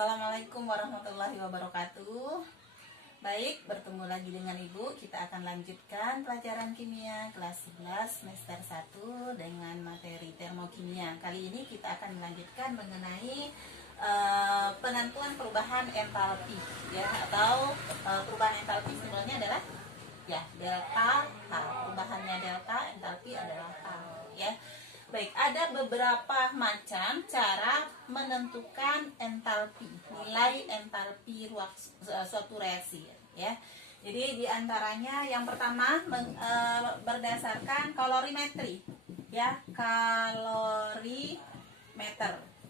Assalamualaikum warahmatullahi wabarakatuh. Baik, bertemu lagi dengan Ibu. Kita akan lanjutkan pelajaran kimia kelas 11 semester 1 dengan materi termokimia. Kali ini kita akan melanjutkan mengenai penentuan perubahan entalpi ya, atau perubahan entalpi sebenarnya adalah ya delta H. Perubahannya delta, entalpi adalah H ya. Baik, ada beberapa macam cara menentukan entalpi, nilai entalpi suatu reaksi ya. Jadi diantaranya yang pertama berdasarkan kalorimetri ya, kalorimeter.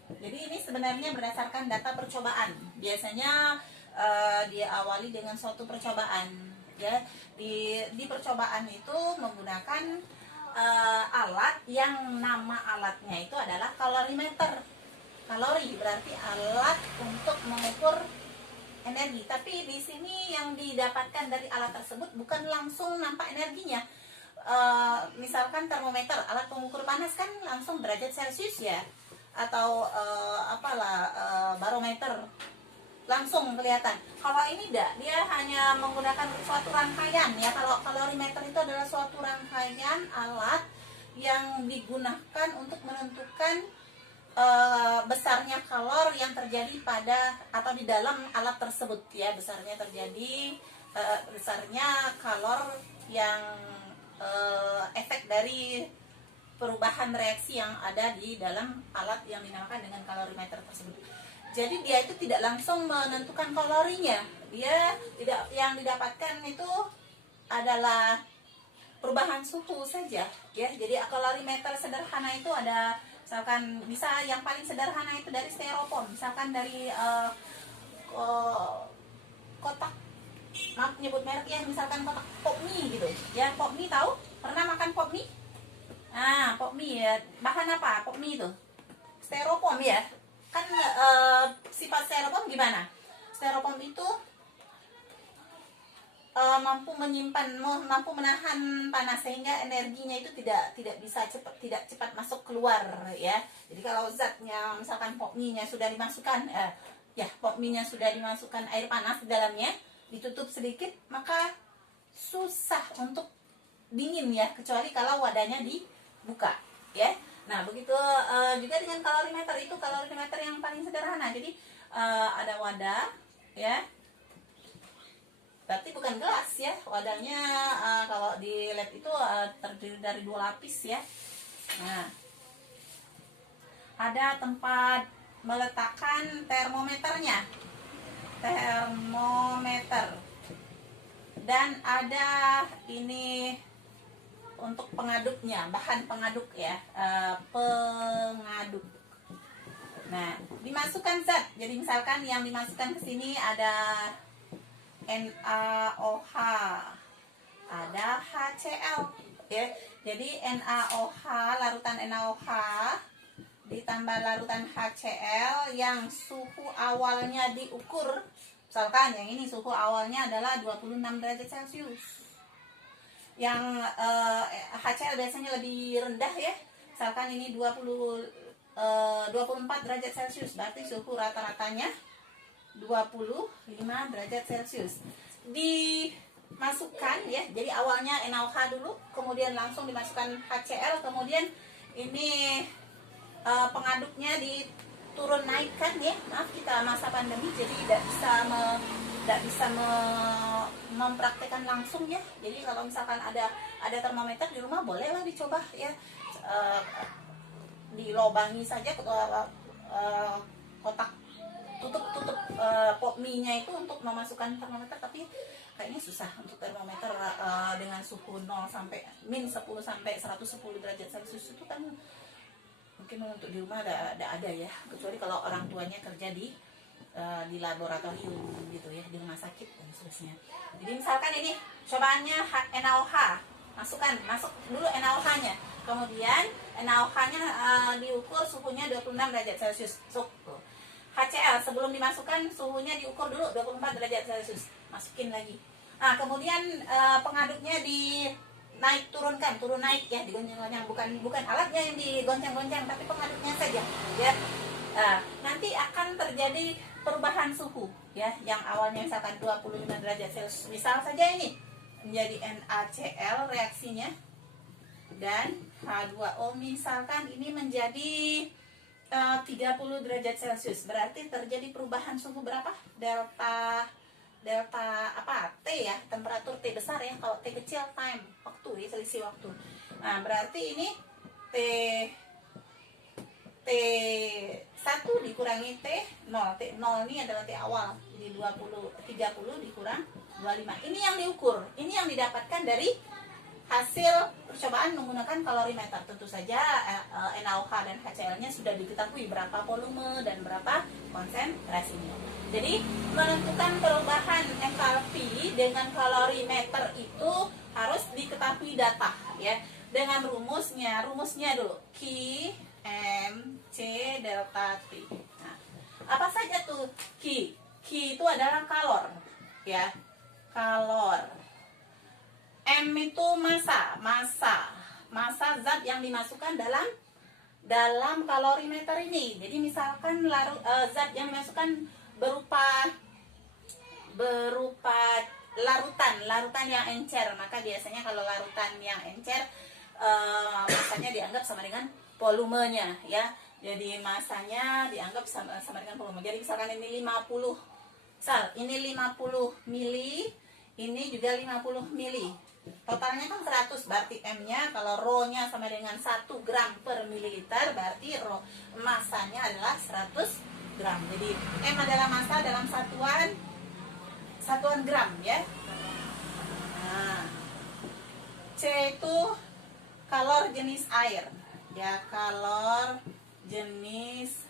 Jadi ini sebenarnya berdasarkan data percobaan. Biasanya diawali dengan suatu percobaan ya. Di percobaan itu menggunakan alat yang nama alatnya itu adalah kalorimeter. Kalori berarti alat untuk mengukur energi. Tapi di sini yang didapatkan dari alat tersebut bukan langsung nampak energinya. Misalkan termometer, alat pengukur panas kan langsung derajat Celcius ya, atau barometer langsung kelihatan. Kalau ini tidak, dia hanya menggunakan suatu rangkaian ya. Kalau kalorimeter itu adalah suatu rangkaian alat yang digunakan untuk menentukan besarnya kalor yang terjadi pada atau di dalam alat tersebut ya. Besarnya kalor yang efek dari perubahan reaksi yang ada di dalam alat yang dinamakan dengan kalorimeter tersebut. Jadi dia itu tidak langsung menentukan kalorinya. Dia tidak, yang didapatkan itu adalah perubahan suhu saja ya. Jadi kalorimeter sederhana itu ada, misalkan bisa yang paling sederhana itu dari styrofoam, misalkan dari kotak, maaf nyebut merek ya, misalkan kotak pop mie gitu ya. Pop mie, tahu? Pernah makan pop mie? Nah, pop mie ya, bahan apa pop mie itu? Styrofoam ya. Kan sifat styrofoam gimana? Styrofoam itu mampu menahan panas, sehingga energinya itu tidak cepat masuk keluar ya. Jadi kalau zatnya misalkan pop mie-nya sudah dimasukkan pop mie-nya sudah dimasukkan air panas di dalamnya, ditutup sedikit, maka susah untuk dingin ya, kecuali kalau wadahnya dibuka ya. Nah, begitu juga dengan kalorimeter. Itu kalorimeter yang paling sederhana. Jadi ada wadah ya. Berarti bukan gelas ya. Wadahnya kalau di lab itu terdiri dari 2 lapis ya. Nah, ada tempat meletakkan termometernya. Termometer. Dan ada ini untuk pengaduknya, bahan pengaduk ya, pengaduk. Nah, dimasukkan zat. Jadi misalkan yang dimasukkan ke sini ada NaOH, ada HCl ya. Jadi NaOH, larutan NaOH ditambah larutan HCl yang suhu awalnya diukur. Misalkan yang ini suhu awalnya adalah 26 derajat Celcius. Yang HCl biasanya lebih rendah ya. Misalkan ini 24 derajat Celcius, berarti suhu rata-ratanya 25 derajat Celcius. Dimasukkan ya. Jadi awalnya NaOH dulu, kemudian langsung dimasukkan HCl, kemudian ini pengaduknya diturun naikkan ya. Maaf, kita masa pandemi jadi tidak bisa mempraktekkan langsung ya. Jadi kalau misalkan ada termometer di rumah, bolehlah dicoba ya. Dilobangi saja kotak tutup pop mie-nya itu untuk memasukkan termometer. Tapi kayaknya susah untuk termometer dengan suhu 0 sampai min 10 sampai 110 derajat Celcius itu kan mungkin untuk di rumah ada ya, kecuali kalau orang tuanya kerja di laboratorium gitu ya, di rumah sakit dan seterusnya. Jadi misalkan ini cobaannya NaOH, masuk dulu NaOH-nya, kemudian NaOH-nya diukur suhunya 26 derajat Celcius. HCl sebelum dimasukkan suhunya diukur dulu 24 derajat Celcius, masukin lagi. Nah, kemudian pengaduknya turun naik ya, digoncang-goncang, bukan alatnya yang digoncang-goncang, tapi pengaduknya saja ya. nanti akan terjadi perubahan suhu ya, yang awalnya misalkan 25 derajat Celcius, misal saja ini menjadi NaCl reaksinya, dan H2O misalkan ini menjadi 30 derajat Celcius, berarti terjadi perubahan suhu berapa? Delta apa? T ya, temperatur T besar ya. Kalau T kecil time, waktu ya, selisih waktu. Nah, berarti ini T1 dikurangi T0. T0 ini adalah T awal. Jadi 30 dikurang 25. Ini yang diukur. Ini yang didapatkan dari hasil percobaan menggunakan kalorimeter. Tentu saja NaOH dan HCl-nya sudah diketahui berapa volume dan berapa konsentrasinya. Jadi menentukan perubahan entalpi dengan kalorimeter itu harus diketahui data ya. Dengan rumusnya dulu Q M C delta T. Nah, apa saja tuh Q? Q itu adalah kalor ya. Kalor. M itu massa zat yang dimasukkan dalam kalorimeter ini. Jadi misalkan zat yang dimasukkan berupa larutan yang encer, maka biasanya kalau larutan yang encer massanya dianggap sama dengan volumenya ya. Jadi massanya dianggap sama dengan volume. Jadi misalkan ini 50, ini 50 mili, ini juga 50 mili. Totalnya kan 100, berarti M-nya kalau rho-nya sama dengan 1 gram per mililiter, berarti massanya adalah 100 gram. Jadi M adalah massa dalam satuan gram ya. Nah, C itu kalor jenis air ya, kalor jenis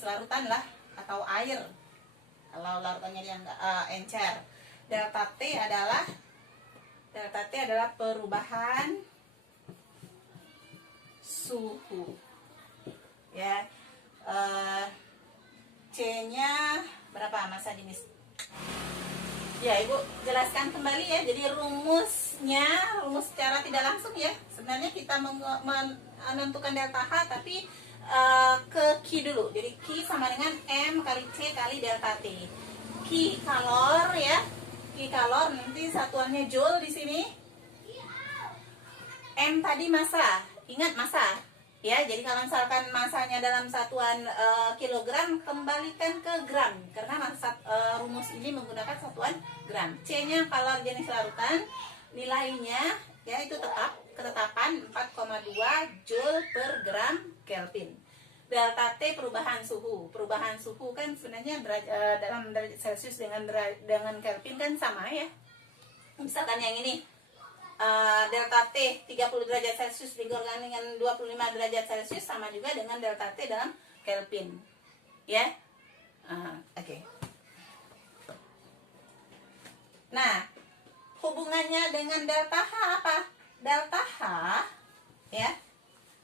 larutan lah, atau air kalau larutannya yang encer. Delta T adalah perubahan suhu ya. C-nya berapa massa jenis? Ya, Ibu jelaskan kembali ya. Jadi rumus secara tidak langsung ya. Sebenarnya kita menentukan delta H, tapi ke Q dulu. Jadi Q sama dengan M kali C kali delta T. Q kalor ya. Q kalor, nanti satuannya joule di sini. M tadi massa. Ingat massa. Ya, jadi kalau misalkan massanya dalam satuan kilogram, kembalikan ke gram karena rumus ini menggunakan satuan gram. C-nya kalor jenis larutan, nilainya ya itu ketetapan 4,2 joule per gram Kelvin. Delta T perubahan suhu. Perubahan suhu kan sebenarnya dalam derajat Celcius dengan Kelvin kan sama ya. Misalkan yang ini delta T 30 derajat Celcius dikurangi dengan 25 derajat Celcius sama juga dengan delta T dalam Kelvin. Ya. Oke. Nah, hubungannya dengan delta H apa? Delta H ya.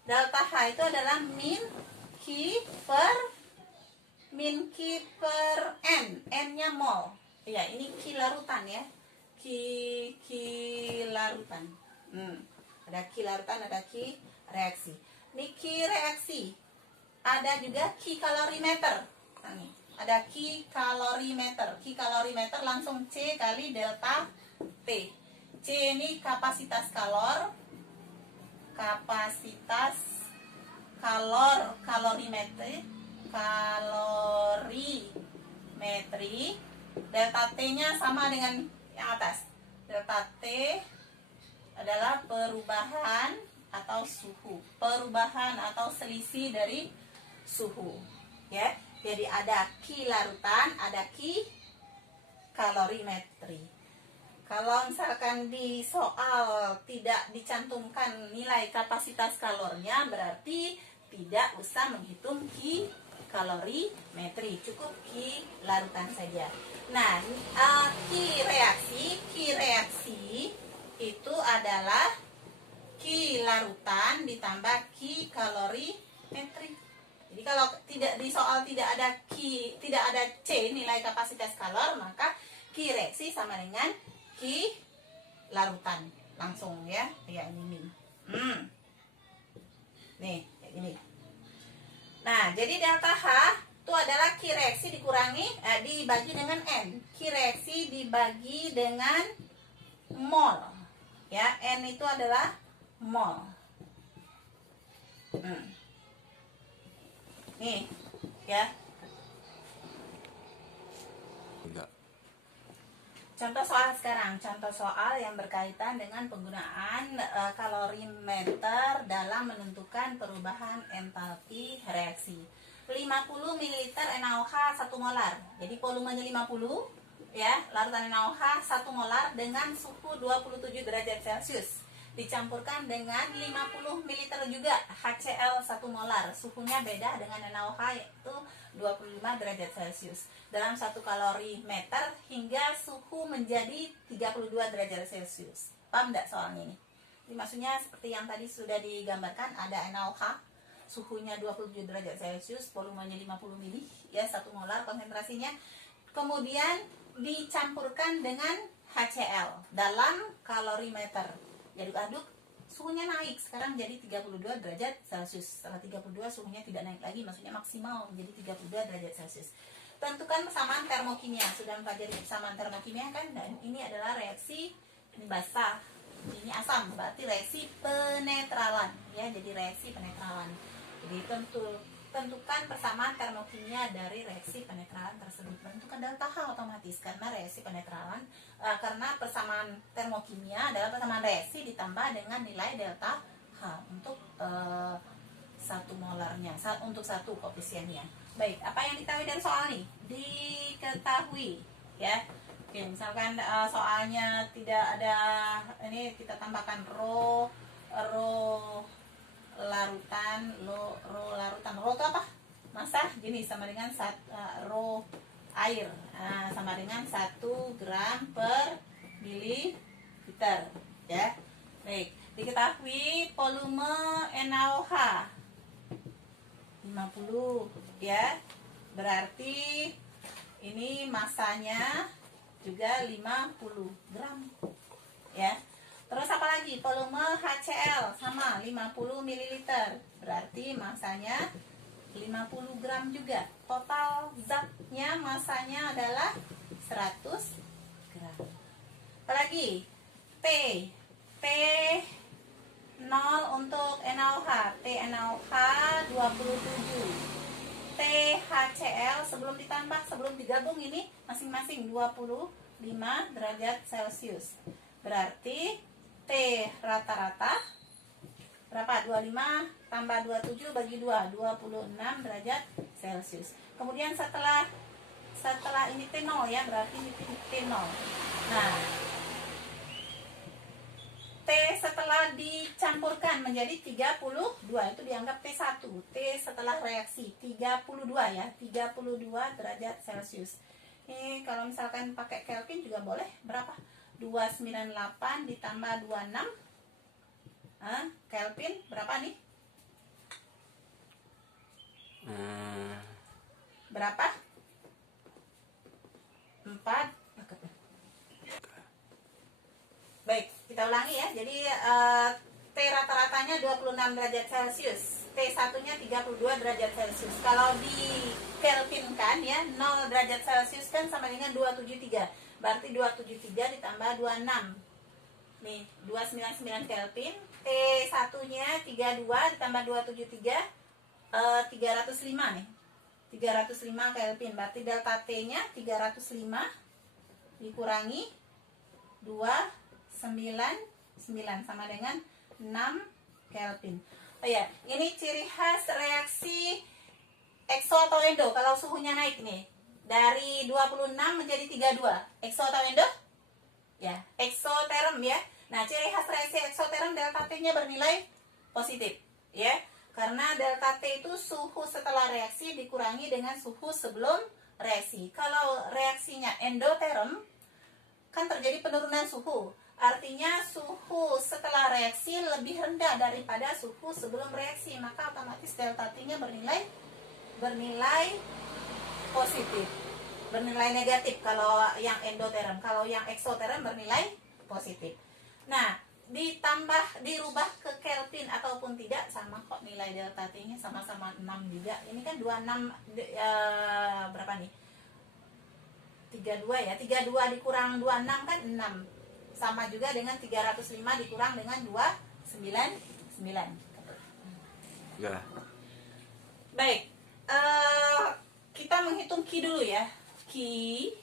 Delta H itu adalah min Q per N. N-nya mol. Ya, ini Q larutan ya. Q larutan. Ada Q larutan, ada Q reaksi. Ini Q reaksi. Ada juga Q kalorimeter. Nah, nih, ada Q kalorimeter. Q kalorimeter langsung C kali delta T. C ini kapasitas kalor. Kalorimetri. Delta T-nya sama dengan yang atas. Delta T adalah perubahan atau suhu. Perubahan atau selisih dari suhu. Ya. Jadi ada Q larutan, ada Q kalorimetri. Kalau misalkan di soal tidak dicantumkan nilai kapasitas kalornya, berarti tidak usah menghitung Q kalorimetri, cukup Q larutan saja. Nah, Q reaksi itu adalah Q larutan ditambah Q kalorimetri. Jadi kalau di soal tidak ada C nilai kapasitas kalor, maka Q reaksi sama dengan Q larutan langsung ya. Ya ini min. Nih, kayak gini. Nah, jadi delta H itu adalah Q reaksi dibagi dengan N. Q reaksi dibagi dengan mol. Ya, N itu adalah mol. Nih, ya. Contoh soal sekarang, contoh soal yang berkaitan dengan penggunaan kalorimeter dalam menentukan perubahan entalpi reaksi. 50 ml NaOH 1 molar. Jadi volumenya 50 ya, larutan NaOH 1 molar dengan suhu 27 derajat Celcius. Dicampurkan dengan 50 ml juga HCl 1 molar. Suhunya beda dengan NaOH yaitu 25 derajat Celcius. Dalam 1 kalorimeter hingga suhu menjadi 32 derajat Celcius. Paham enggak soalnya ini? Jadi maksudnya seperti yang tadi sudah digambarkan, ada NaOH, suhunya 27 derajat Celcius, volumenya 50 ml, ya 1 molar konsentrasinya. Kemudian dicampurkan dengan HCl dalam kalorimeter. Diaduk-aduk, suhunya naik, sekarang jadi 32 derajat Celcius. Setelah 32 suhunya tidak naik lagi, maksudnya maksimal menjadi 32 derajat Celcius. Tentukan persamaan termokimia. Sudah mempelajari persamaan termokimia kan? Dan ini adalah reaksi, ini basah, ini asam, berarti reaksi penetralan ya, jadi reaksi penetralan. Jadi tentukan persamaan termokimia dari reaksi penetralan tersebut. Tentukan delta H otomatis karena reaksi penetralan, karena persamaan termokimia adalah persamaan reaksi ditambah dengan nilai delta H untuk 1 molarnya, untuk 1 koefisiennya. Baik, apa yang diketahui dari soal nih? Diketahui ya. Oke, misalkan soalnya tidak ada, ini kita tambahkan rho larutan, rho itu apa? Massa jenis sama dengan rho air, sama dengan 1 gram per mililiter ya. Baik, diketahui volume NaOH 50 ya, berarti ini masanya juga 50 gram ya. Terus apa lagi? Volume HCl sama 50 ml, berarti masanya 50 gram juga. Total zatnya masanya adalah 100 gram. Apalagi? T 0 untuk NaOH, NaOH 27. THCl sebelum digabung ini masing-masing 25 derajat Celcius. Berarti T rata-rata berapa? 25 tambah 27 bagi 2, 26 derajat Celcius. Kemudian setelah ini T0 ya, berarti ini T0. Nah, T setelah dicampurkan menjadi 32 itu dianggap T1. T setelah reaksi 32 ya, 32 derajat Celcius. Ini kalau misalkan pakai Kelvin juga boleh. Berapa? 298 ditambah 26 Kelvin berapa nih? Berapa? 4. Baik, kita ulangi ya. Jadi T rata-ratanya 26 derajat Celcius, T1-nya 32 derajat Celcius. Kalau di Kelvinkan ya, 0 derajat Celcius kan sama dengan 273. Berarti 273 ditambah 26. Nih, 299 Kelvin. T1-nya 32 ditambah 273, 305 nih. 305 Kelvin. Berarti delta T-nya 305 dikurangi 299 sama dengan 6 Kelvin. Oh ya, ini ciri khas reaksi ekso atau endo kalau suhunya naik nih. Dari 26 menjadi 32. Ekso atau endo? Ya, eksoterm ya. Nah, ciri khas reaksi eksoterm delta T-nya bernilai positif, ya. Karena delta T itu suhu setelah reaksi dikurangi dengan suhu sebelum reaksi. Kalau reaksinya endoterm kan terjadi penurunan suhu. Artinya suhu setelah reaksi lebih rendah daripada suhu sebelum reaksi, maka otomatis delta T-nya bernilai positif. Bernilai negatif kalau yang endoterm. Kalau yang eksoterm bernilai positif. Nah, dirubah ke Kelvin ataupun tidak sama kok, nilai delta T nya sama-sama 6 juga. Ini kan 26 berapa nih? 32 ya. 32 dikurang 26 kan 6. Sama juga dengan 305 dikurang dengan 299. Ya. Baik. Kita menghitung Q dulu ya. Q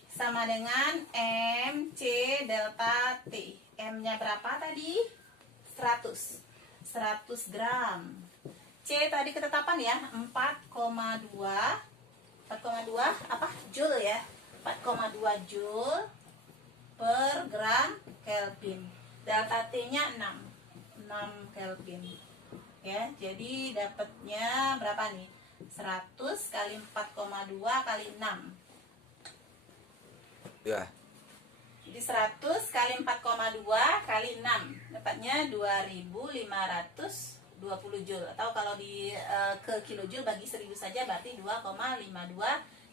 sama dengan MC delta T. M-nya berapa tadi? 100 gram. C tadi ketetapan ya, 4,2 apa? Joule ya. 4,2 joule per gram Kelvin. Delta T-nya 6 Kelvin. Ya, jadi dapatnya berapa nih? 100 kali 4,2 kali 6. Ya. Jadi 100 kali 4,2 kali 6 dapatnya 2520 joule, atau kalau ke kilojoule bagi 1000 saja berarti 2,52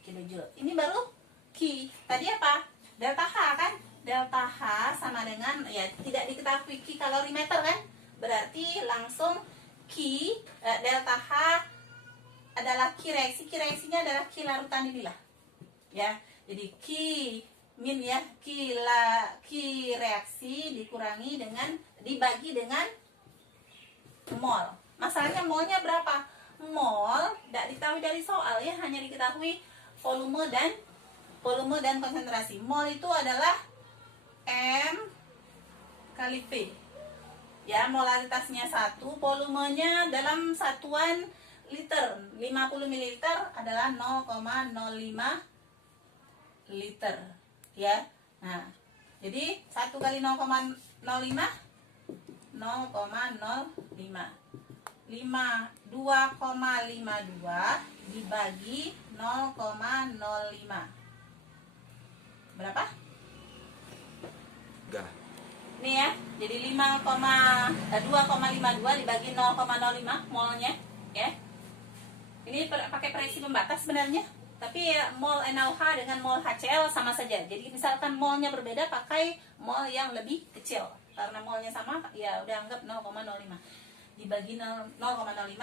kilojoule. Ini baru Q. Tadi apa? Delta H kan? Delta H sama dengan, ya tidak diketahui Q kalorimeter kan? Berarti langsung Q delta H adalah Q reaksi. Q reaksinya adalah Q larutan inilah. Ya. Jadi Q min ya, Q reaksi dibagi dengan mol. Masalahnya molnya berapa? Mol tidak diketahui dari soal ya, hanya diketahui volume dan konsentrasi. Mol itu adalah M kali V. Ya, molaritasnya 1, volumenya dalam satuan liter. 50 ml adalah 0,05 liter. Ya. Nah, jadi 1 kali 0,05 2,05 dibagi 0,05 berapa? Enggak. Nih ya, jadi 2,52 dibagi 0,05 molnya ya. Ini pakai prediksi pembatas sebenarnya, tapi mol NaOH dengan mol HCl sama saja. Jadi misalkan molnya berbeda, pakai mol yang lebih kecil. Karena molnya sama, ya udah anggap 0,05 dibagi 0,05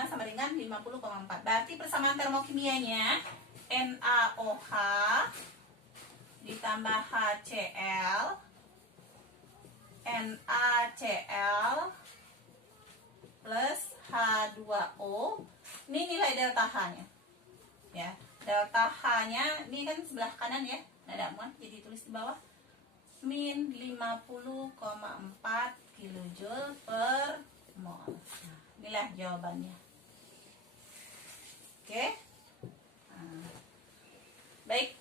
sama dengan 50,4. Berarti persamaan termokimianya NaOH ditambah HCl NaCl plus H2O. Ini nilai delta H-nya. Ya, delta H-nya ini kan sebelah kanan ya. Ada muat, jadi tulis di bawah. Min 50,4 kilojoule per mol. Nah, inilah jawabannya. Oke. Nah, baik.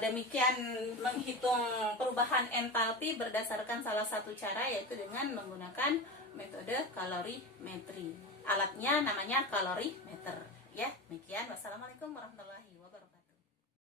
Demikian menghitung perubahan entalpi berdasarkan salah satu cara, yaitu dengan menggunakan metode kalorimetri. Alatnya namanya kalorimeter. Ya, demikian. Wassalamualaikum warahmatullahi wabarakatuh.